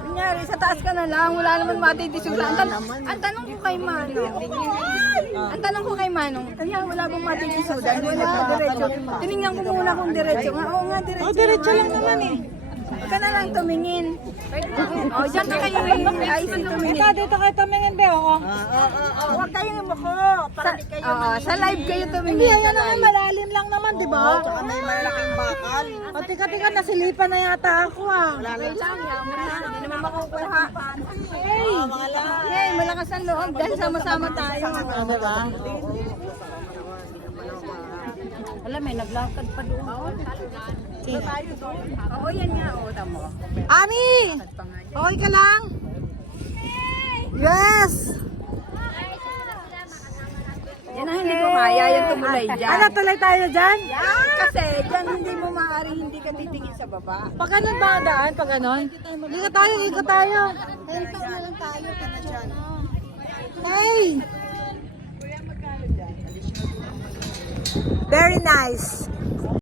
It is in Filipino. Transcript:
Kunyari, sa taas ka na lang, wala naman matitisulan. Ang tanong ko kay Manong, kaya wala bang matitisulan? Wala ka diretso. Tinignan ko muna kung diretso. Oo nga, diretso. Oh, diretso lang naman eh. Ka na lang tumingin. O, dyan ka kayo IC tumingin. Dito kayo tumingin, be, oo. Huwag kayong umuko. Sa live kayo tumingin. Hindi, ayan naman, malalim lang naman, di ba? Tsaka may malaking bakal. O, tika, nasilipan na yata ako ah. Okay lang, hindi naman makukuha. Hey, malakas ang loob dahil sama-sama tayo. Di ba? Alam, may naglakad pa doon. Oo, yan nga. Oo, tamo. Ani! Okay ka lang? Yes! Yan ang hindi ko kaya, yan tumulay dyan. Ano, tuloy tayo dyan? Kasi dyan hindi mo maaari, hindi ka titingin sa baba. Pag ganun ba ang daan? Pag ganun? Ikot tayo. Hento na lang tayo, pina dyan. Hey! Very nice.